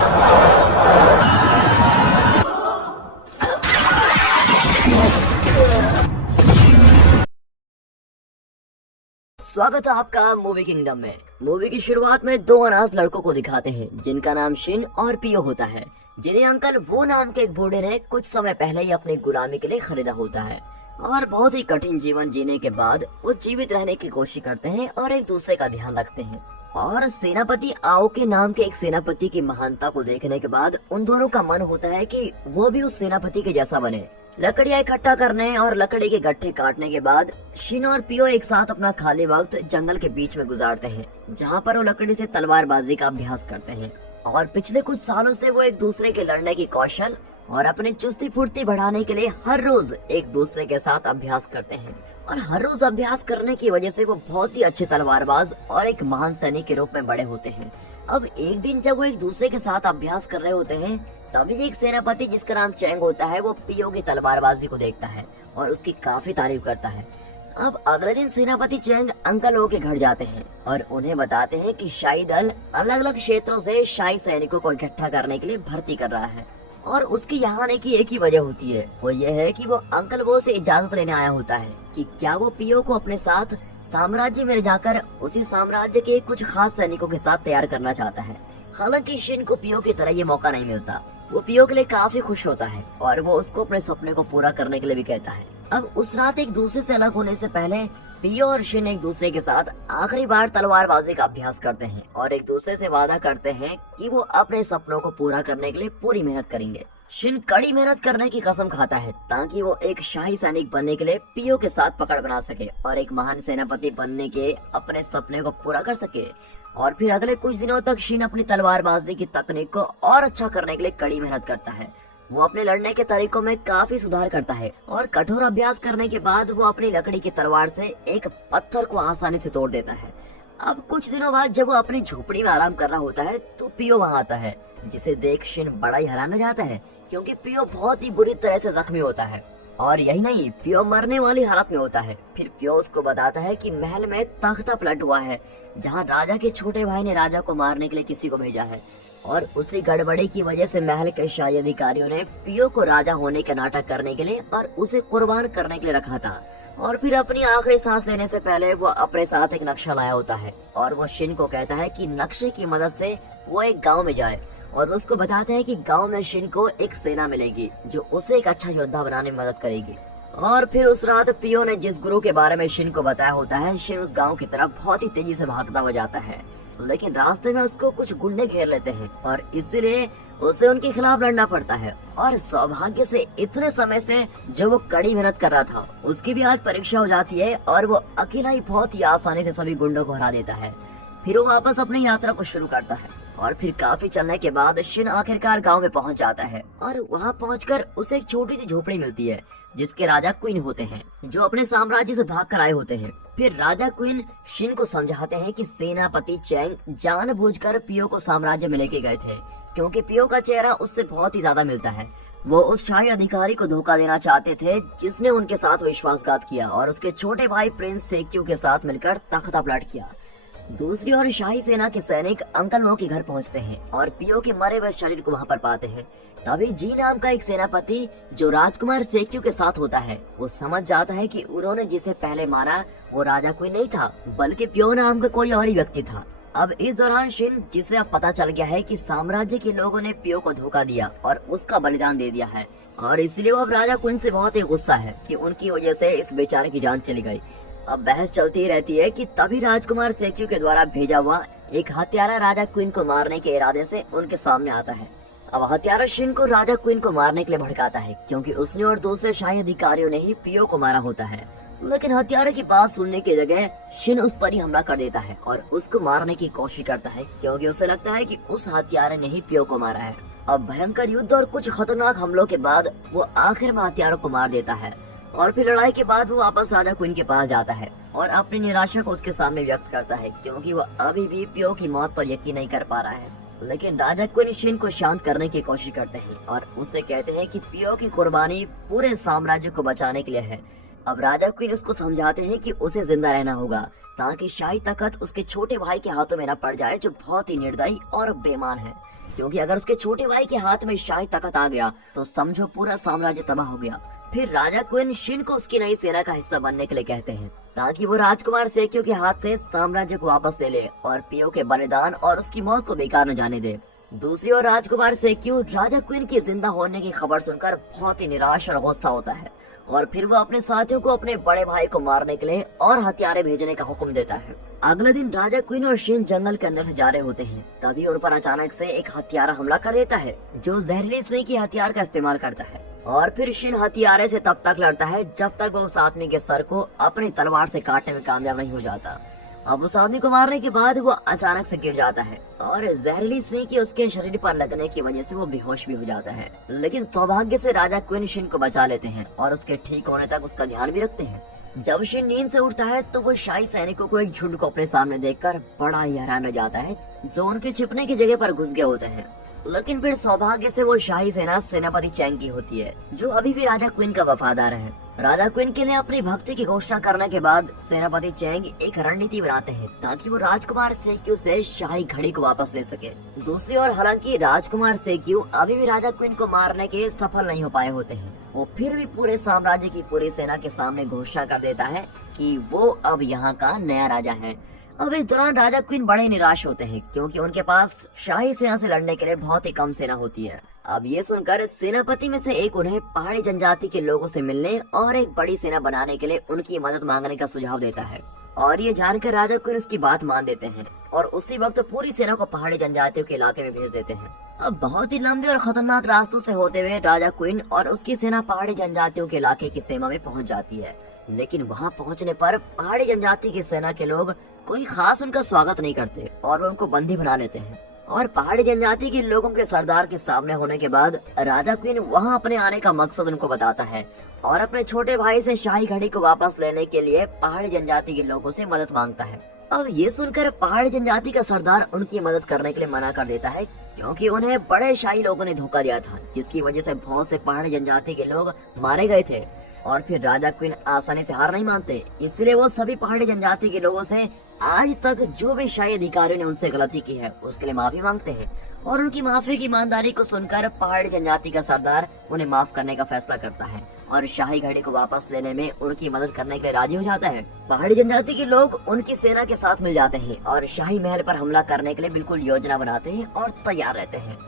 स्वागत है आपका मूवी किंगडम में। मूवी की शुरुआत में दो अनाथ लड़कों को दिखाते हैं जिनका नाम शिन और पियो होता है, जिन्हें अंकल वो नाम के एक बूढ़े ने कुछ समय पहले ही अपनी गुलामी के लिए खरीदा होता है। और बहुत ही कठिन जीवन जीने के बाद वो जीवित रहने की कोशिश करते हैं और एक दूसरे का ध्यान रखते हैं। और सेनापति आओ के नाम के एक सेनापति की महानता को देखने के बाद उन दोनों का मन होता है कि वो भी उस सेनापति के जैसा बने। लकड़ियां इकट्ठा करने और लकड़ी के गट्ठे काटने के बाद शिन और पियो एक साथ अपना खाली वक्त जंगल के बीच में गुजारते हैं, जहाँ पर वो लकड़ी से तलवारबाजी का अभ्यास करते हैं। और पिछले कुछ सालों से वो एक दूसरे के लड़ने की कौशल और अपनी चुस्ती फुर्ती बढ़ाने के लिए हर रोज एक दूसरे के साथ अभ्यास करते हैं। और हर रोज अभ्यास करने की वजह से वो बहुत ही अच्छे तलवारबाज और एक महान सैनिक के रूप में बड़े होते हैं। अब एक दिन जब वो एक दूसरे के साथ अभ्यास कर रहे होते हैं, तभी एक सेनापति जिसका नाम चैंग होता है वो पियो की तलवारबाजी को देखता है और उसकी काफी तारीफ करता है। अब अगले दिन सेनापति चैंग अंकल ओ के घर जाते हैं और उन्हें बताते हैं कि शाही दल अलग अलग क्षेत्रों से शाही सैनिकों को इकट्ठा करने के लिए भर्ती कर रहा है। और उसके यहाँ आने की एक ही वजह होती है, वो ये है कि वो अंकल वो से इजाजत लेने आया होता है कि क्या वो पियो को अपने साथ साम्राज्य में ले जाकर उसी साम्राज्य के कुछ खास सैनिकों के साथ तैयार करना चाहता है। हालांकि शिन को पियो की तरह ये मौका नहीं मिलता। वो पियो के लिए काफी खुश होता है और वो उसको अपने सपने को पूरा करने के लिए भी कहता है। अब उस रात एक दूसरे से अलग होने से पहले पियो और शिन एक दूसरे के साथ आखिरी बार तलवारबाजी का अभ्यास करते हैं और एक दूसरे से वादा करते हैं कि वो अपने सपनों को पूरा करने के लिए पूरी मेहनत करेंगे। शिन कड़ी मेहनत करने की कसम खाता है ताकि वो एक शाही सैनिक बनने के लिए पियो के साथ पकड़ बना सके और एक महान सेनापति बनने के अपने सपने को पूरा कर सके। और फिर अगले कुछ दिनों तक शिन अपनी तलवारबाजी की तकनीक को और अच्छा करने के लिए कड़ी मेहनत करता है। वो अपने लड़ने के तरीकों में काफी सुधार करता है और कठोर अभ्यास करने के बाद वो अपनी लकड़ी की तलवार से एक पत्थर को आसानी से तोड़ देता है। अब कुछ दिनों बाद जब वो अपनी झोपड़ी में आराम कर रहा होता है तो पियो वहाँ आता है, जिसे देख शिन बड़ा ही हैरान हो जाता है क्योंकि पियो बहुत ही बुरी तरह से जख्मी होता है। और यही नहीं, पियो मरने वाली हालत में होता है। फिर पियो उसको बताता है कि महल में तख्ता पलट हुआ है, जहाँ राजा के छोटे भाई ने राजा को मारने के लिए किसी को भेजा है। और उसी गड़बड़ी की वजह से महल के शाही अधिकारियों ने पियो को राजा होने का नाटक करने के लिए और उसे कुर्बान करने के लिए रखा था। और फिर अपनी आखिरी सांस लेने से पहले वो अपने साथ एक नक्शा लाया होता है और वो शिन को कहता है कि नक्शे की मदद से वो एक गांव में जाए और उसको बताते हैं कि गांव में शिन को एक सेना मिलेगी जो उसे एक अच्छा योद्धा बनाने में मदद करेगी। और फिर उस रात पियो ने जिस गुरु के बारे में शिन को बताया होता है, शिन उस गांव की तरफ बहुत ही तेजी से भागता हो जाता है, लेकिन रास्ते में उसको कुछ गुंडे घेर लेते हैं और इसीलिए उसे उनके खिलाफ लड़ना पड़ता है। और सौभाग्य से इतने समय से जो वो कड़ी मेहनत कर रहा था उसकी भी आज परीक्षा हो जाती है और वो अकेला ही बहुत ही आसानी से सभी गुंडों को हरा देता है। फिर वो वापस अपनी यात्रा को शुरू करता है और फिर काफी चलने के बाद शिन आखिरकार गांव में पहुंच जाता है और वहां पहुंचकर उसे एक छोटी सी झोपड़ी मिलती है जिसके राजा क्वीन होते हैं, जो अपने साम्राज्य से भाग कर आए होते हैं। फिर राजा क्वीन शिन को समझाते हैं कि सेनापति चैंग जानबूझकर पियो को साम्राज्य में लेके गए थे क्योंकि पियो का चेहरा उससे बहुत ही ज्यादा मिलता है। वो उस शाही अधिकारी को धोखा देना चाहते थे जिसने उनके साथ विश्वासघात किया और उसके छोटे भाई प्रिंस सेक्यू के साथ मिलकर तख्ता पलट किया। दूसरी ओर शाही सेना के सैनिक अंकल वो के घर पहुंचते हैं और पियो के मरे हुए शरीर को वहां पर पाते हैं। तभी जी नाम का एक सेनापति जो राजकुमार सेक्यू के साथ होता है, वो समझ जाता है कि उन्होंने जिसे पहले मारा वो राजा कोई नहीं था बल्कि पियो नाम का कोई और ही व्यक्ति था। अब इस दौरान शिन, जिसे अब पता चल गया है कि साम्राज्य के लोगों ने पियो को धोखा दिया और उसका बलिदान दे दिया है और इसलिए वो अब राजा क्वीन से बहुत ही गुस्सा है कि उनकी वजह से इस बेचारे की जान चली गई। अब बहस चलती रहती है कि तभी राजकुमार सेक्यू के द्वारा भेजा हुआ एक हत्यारा राजा क्वीन को मारने के इरादे से उनके सामने आता है। अब हत्यारा शिन को राजा क्वीन को मारने के लिए भड़काता है क्योंकि उसने और दूसरे शाही अधिकारियों ने ही पियो को मारा होता है, लेकिन हत्यारे की बात सुनने की जगह शिन उस पर ही हमला कर देता है और उसको मारने की कोशिश करता है क्योंकि उसे लगता है कि उस हत्यारे ने ही पियो को मारा है। अब भयंकर युद्ध और कुछ खतरनाक हमलों के बाद वो आखिर में हत्यारों को मार देता है और फिर लड़ाई के बाद वो वापस राजा क्वीन के पास जाता है और अपनी निराशा को उसके सामने व्यक्त करता है क्योंकि वो अभी भी पियो की मौत पर यकीन नहीं कर पा रहा है। लेकिन राजा क्वीन शिन को शांत करने की कोशिश करते हैं और उसे कहते हैं कि पियो की कुर्बानी पूरे साम्राज्य को बचाने के लिए है। अब राजा क्वीन उसको समझाते हैं कि उसे जिंदा रहना होगा ताकि शाही तख्त उसके छोटे भाई के हाथों में न पड़ जाए जो बहुत ही निर्दयी और बेईमान है। क्योंकि अगर उसके छोटे भाई के हाथ में शाही ताकत आ गया तो समझो पूरा साम्राज्य तबाह हो गया। फिर राजा क्विन शिन को उसकी नई सेना का हिस्सा बनने के लिए कहते हैं ताकि वो राजकुमार सेक्यू के हाथ से साम्राज्य को वापस ले ले और पियो के बलिदान और उसकी मौत को बेकार न जाने दे। दूसरी ओर राजकुमार सेक्यू राजा क्विन के जिंदा होने की खबर सुनकर बहुत ही निराश और गुस्सा होता है और फिर वो अपने साथियों को अपने बड़े भाई को मारने के लिए और हथियारे भेजने का हुक्म देता है। अगले दिन राजा क्वीन और शिन जंगल के अंदर से जा रहे होते हैं, तभी उन पर अचानक से एक हत्यारा हमला कर देता है जो जहरीली सुई की हथियार का इस्तेमाल करता है। और फिर शिन हथियारे से तब तक लड़ता है जब तक वो उस आदमी के सर को अपनी तलवार से काटने में कामयाब नहीं हो जाता। अब उस आदमी को मारने के बाद वो अचानक से गिर जाता है और जहरीली सुई की उसके शरीर पर लगने की वजह से वो बेहोश भी हो जाता है। लेकिन सौभाग्य से राजा क्वीन शिन को बचा लेते हैं और उसके ठीक होने तक उसका ध्यान भी रखते हैं। जब शिन नींद से उठता है तो वो शाही सैनिकों को एक झुंड को अपने सामने देखकर बड़ा ही हैरान रह जाता है जो उनके छिपने की जगह पर घुस गए होते हैं। लेकिन फिर सौभाग्य से वो शाही सेना सेनापति चैंग की होती है जो अभी भी राजा क्वीन का वफादार है। राजा क्वीन के लिए अपनी भक्ति की घोषणा करने के बाद सेनापति चैंग एक रणनीति बनाते हैं ताकि वो राजकुमार सेक्यू से शाही घड़ी को वापस ले सके। दूसरी ओर हालांकि राजकुमार सेक्यू अभी भी राजा क्वीन को मारने के सफल नहीं हो पाए होते हैं, वो फिर भी पूरे साम्राज्य की पूरी सेना के सामने घोषणा कर देता है कि वो अब यहाँ का नया राजा है। अब इस दौरान राजा क्वीन बड़े निराश होते हैं क्योंकि उनके पास शाही सेना से लड़ने के लिए बहुत ही कम सेना होती है। अब ये सुनकर सेनापति में से एक उन्हें पहाड़ी जनजाति के लोगों से मिलने और एक बड़ी सेना बनाने के लिए उनकी मदद मांगने का सुझाव देता है और ये जानकर राजा क्वीन उसकी बात मान देते हैं और उसी वक्त पूरी सेना को पहाड़ी जनजातियों के इलाके में भेज देते हैं। अब बहुत ही लंबे और खतरनाक रास्तों से होते हुए राजा क्वीन और उसकी सेना पहाड़ी जनजातियों के इलाके की सीमा में पहुंच जाती है। लेकिन वहां पहुंचने पर पहाड़ी जनजाति की सेना के लोग कोई खास उनका स्वागत नहीं करते और वो उनको बंदी बना लेते हैं। और पहाड़ी जनजाति के लोगों के सरदार के सामने होने के बाद राजा क्वीन वहां अपने आने का मकसद उनको बताता है और अपने छोटे भाई से शाही घड़ी को वापस लेने के लिए पहाड़ी जनजाति के लोगों से मदद मांगता है। अब ये सुनकर पहाड़ी जनजाति का सरदार उनकी मदद करने के लिए मना कर देता है क्योंकि उन्हें बड़े शाही लोगों ने धोखा दिया था जिसकी वजह से बहुत से पहाड़ी जनजाति के लोग मारे गए थे। और फिर राजा क्वीन आसानी से हार नहीं मानते, इसलिए वो सभी पहाड़ी जनजाति के लोगों से आज तक जो भी शाही अधिकारियों ने उनसे गलती की है उसके लिए माफी मांगते हैं। और उनकी माफी की ईमानदारी को सुनकर पहाड़ी जनजाति का सरदार उन्हें माफ करने का फैसला करता है और शाही घड़ी को वापस लेने में उनकी मदद करने के लिए राजी हो जाता है। पहाड़ी जनजाति के लोग उनकी सेना के साथ मिल जाते हैं और शाही महल पर हमला करने के लिए बिल्कुल योजना बनाते हैं और तैयार रहते हैं।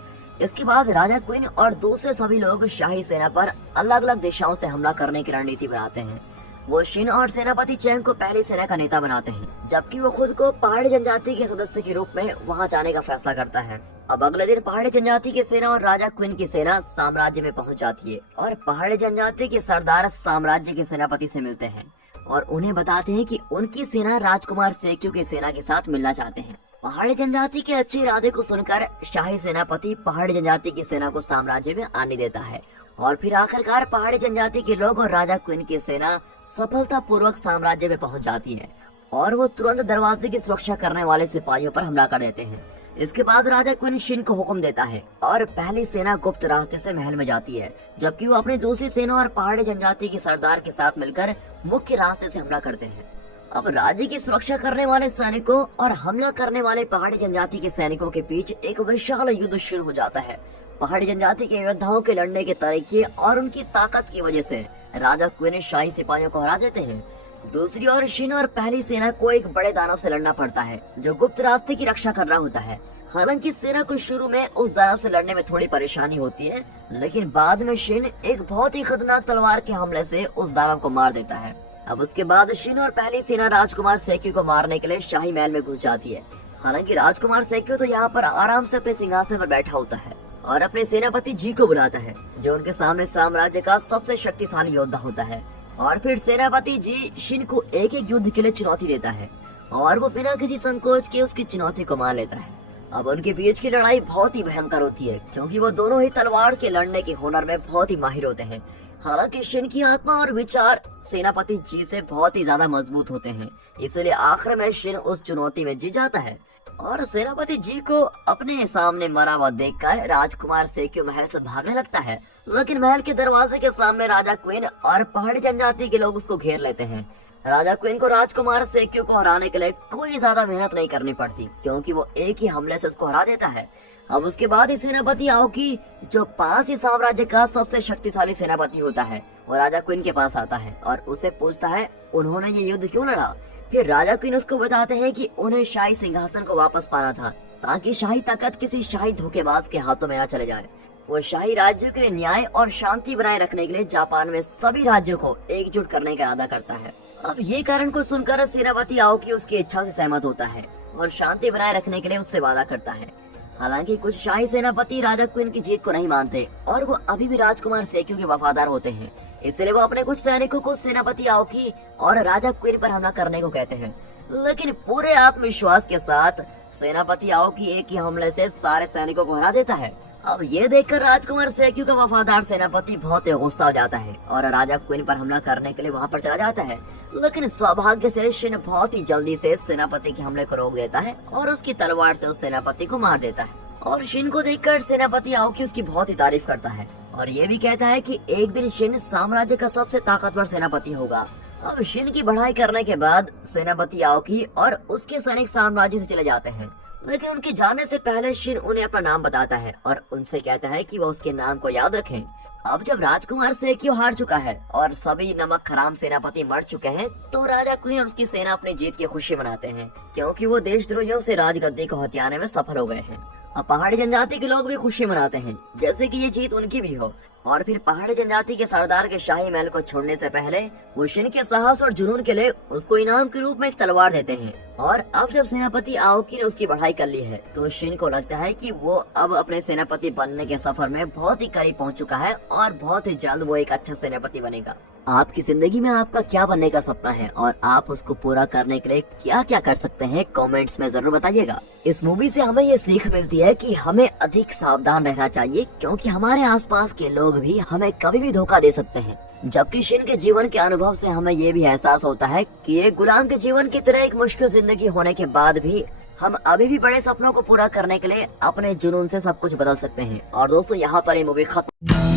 इसके बाद राजा क्वीन और दूसरे सभी लोग शाही सेना पर अलग अलग दिशाओं से हमला करने की रणनीति बनाते हैं। वो शिन और सेनापति चैंग को पहली सेना का नेता बनाते हैं जबकि वो खुद को पहाड़ी जनजाति के सदस्य के रूप में वहां जाने का फैसला करता है। अब अगले दिन पहाड़ी जनजाति की सेना और राजा क्वीन की सेना साम्राज्य में पहुंच जाती है और पहाड़ी जनजाति के सरदार साम्राज्य के सेनापति से मिलते हैं और उन्हें बताते हैं कि उनकी सेना राजकुमार सेक्यू की सेना के साथ मिलना चाहते हैं। पहाड़ी जनजाति के अच्छे इरादे को सुनकर शाही सेनापति पहाड़ी जनजाति की सेना को साम्राज्य में आने देता है और फिर आखिरकार पहाड़ी जनजाति के लोग और राजा क्वीन की सेना सफलतापूर्वक साम्राज्य में पहुंच जाती है और वो तुरंत दरवाजे की सुरक्षा करने वाले सिपाहियों पर हमला कर देते हैं। इसके बाद राजा क्वीन शिन को हुक्म देता है और पहली सेना गुप्त रास्ते से महल में जाती है जबकि वो अपनी दूसरी सेना और पहाड़ी जनजाति के सरदार के साथ मिलकर मुख्य रास्ते से हमला करते हैं। अब राज्य की सुरक्षा करने वाले सैनिकों और हमला करने वाले पहाड़ी जनजाति के सैनिकों के बीच एक विशाल युद्ध शुरू हो जाता है। पहाड़ी जनजाति के योद्धाओं के लड़ने के तरीके और उनकी ताकत की वजह से राजा क्वीन शाही सिपाहियों को हरा देते हैं। दूसरी ओर शिन और पहली सेना को एक बड़े दानव से लड़ना पड़ता है जो गुप्त रास्ते की रक्षा कर रहा होता है। हालांकि सेना को शुरू में उस दानव से लड़ने में थोड़ी परेशानी होती है, लेकिन बाद में शिन एक बहुत ही खतरनाक तलवार के हमले से उस दानव को मार देता है। अब उसके बाद शिन और पहली सेना राजकुमार सेक्यू को मारने के लिए शाही महल में घुस जाती है। हालांकि राजकुमार सेक्यू तो यहाँ पर आराम से अपने सिंहासन पर बैठा होता है और अपने सेनापति जी को बुलाता है जो उनके सामने साम्राज्य का सबसे शक्तिशाली योद्धा होता है। और फिर सेनापति जी शिन को एक एक युद्ध के लिए चुनौती देता है और वो बिना किसी संकोच के उसकी चुनौती को मान लेता है। अब उनके बीच की लड़ाई बहुत ही भयंकर होती है क्योंकि वो दोनों ही तलवार के लड़ने के हुनर में बहुत ही माहिर होते हैं। हालांकि शिन की आत्मा और विचार सेनापति जी से बहुत ही ज्यादा मजबूत होते हैं, इसलिए आखिर में शिन उस चुनौती में जीत जाता है और सेनापति जी को अपने सामने मरा हुआ देखकर राजकुमार सेक्यू महल से भागने लगता है। लेकिन महल के दरवाजे के सामने राजा क्वीन और पहाड़ी जनजाति के लोग उसको घेर लेते हैं। राजा क्वीन को राजकुमार सेक्यू को हराने के लिए कोई ज्यादा मेहनत नहीं करनी पड़ती क्योंकि वो एक ही हमले से उसको हरा देता है। अब उसके बाद ही सेनापति आओकी, जो पारसी साम्राज्य का सबसे शक्तिशाली सेनापति होता है, वो राजा क्वीन के पास आता है और उससे पूछता है उन्होंने ये युद्ध क्यों लड़ा। फिर राजा क्वीन उसको बताते हैं कि उन्हें शाही सिंहासन को वापस पाना था, ताकि शाही ताकत किसी शाही धोखेबाज के हाथों में न चले जाए। वो शाही राज्यों के लिए न्याय और शांति बनाए रखने के लिए जापान में सभी राज्यों को एकजुट करने का इरादा करता है। अब ये कारण को सुनकर सेनापति आओकी उसकी इच्छा से सहमत होता है और शांति बनाए रखने के लिए उससे वादा करता है। हालांकि कुछ शाही सेनापति राजा क्वीन की जीत को नहीं मानते और वो अभी भी राजकुमार सेक्यू के वफादार होते हैं, इसलिए वो अपने कुछ सैनिकों को सेनापति आओकी और राजा क्वीन पर हमला करने को कहते हैं। लेकिन पूरे आत्मविश्वास के साथ सेनापति आओकी एक ही हमले से सारे सैनिकों को हरा देता है। अब ये देखकर राजकुमार सेक्यू का वफादार सेनापति बहुत ही गुस्सा हो जाता है और राजा क्वीन पर हमला करने के लिए वहाँ पर चला जाता है। लेकिन सौभाग्य से शिन बहुत ही जल्दी से सेनापति के हमले को रोक देता है और उसकी तलवार से उस सेनापति को मार देता है। और शिन को देखकर सेनापति आओकी उसकी बहुत ही तारीफ करता है और ये भी कहता है कि एक दिन शिन साम्राज्य का सबसे ताकतवर सेनापति होगा। अब शिन की बढ़ाई करने के बाद सेनापति आओकी और उसके सैनिक साम्राज्य से चले जाते हैं, लेकिन उनके जाने से पहले शिन उन्हें अपना नाम बताता है और उनसे कहता है कि वो उसके नाम को याद रखें। अब जब राजकुमार सेक्यू हार चुका है और सभी नमक हराम सेनापति मर चुके हैं, तो राजा क्वीन और उसकी सेना अपनी जीत की खुशी मनाते हैं, क्योंकि वो देशद्रोहियों से राजगद्दी को हथियाने में सफल हो गए हैं। अब पहाड़ी जनजाति के लोग भी खुशी मनाते हैं, जैसे कि ये जीत उनकी भी हो। और फिर पहाड़ी जनजाति के सरदार के शाही महल को छोड़ने से पहले वो शिन के साहस और जुनून के लिए उसको इनाम के रूप में एक तलवार देते हैं। और अब जब सेनापति आओकी ने उसकी बढ़ाई कर ली है, तो शिन को लगता है कि वो अब अपने सेनापति बनने के सफर में बहुत ही करीब पहुंच चुका है और बहुत ही जल्द वो एक अच्छा सेनापति बनेगा। आपकी जिंदगी में आपका क्या बनने का सपना है और आप उसको पूरा करने के लिए क्या क्या कर सकते हैं, कमेंट्स में जरूर बताइएगा। इस मूवी से हमें ये सीख मिलती है कि हमें अधिक सावधान रहना चाहिए, क्योंकि हमारे आसपास के लोग भी हमें कभी भी धोखा दे सकते हैं। जबकि शिन के जीवन के अनुभव से हमें ये भी एहसास होता है कि एक गुलाम के जीवन की तरह एक मुश्किल जिंदगी होने के बाद भी हम अभी भी बड़े सपनों को पूरा करने के लिए अपने जुनून से सब कुछ बदल सकते हैं। और दोस्तों, यहाँ पर ये मूवी खत्म।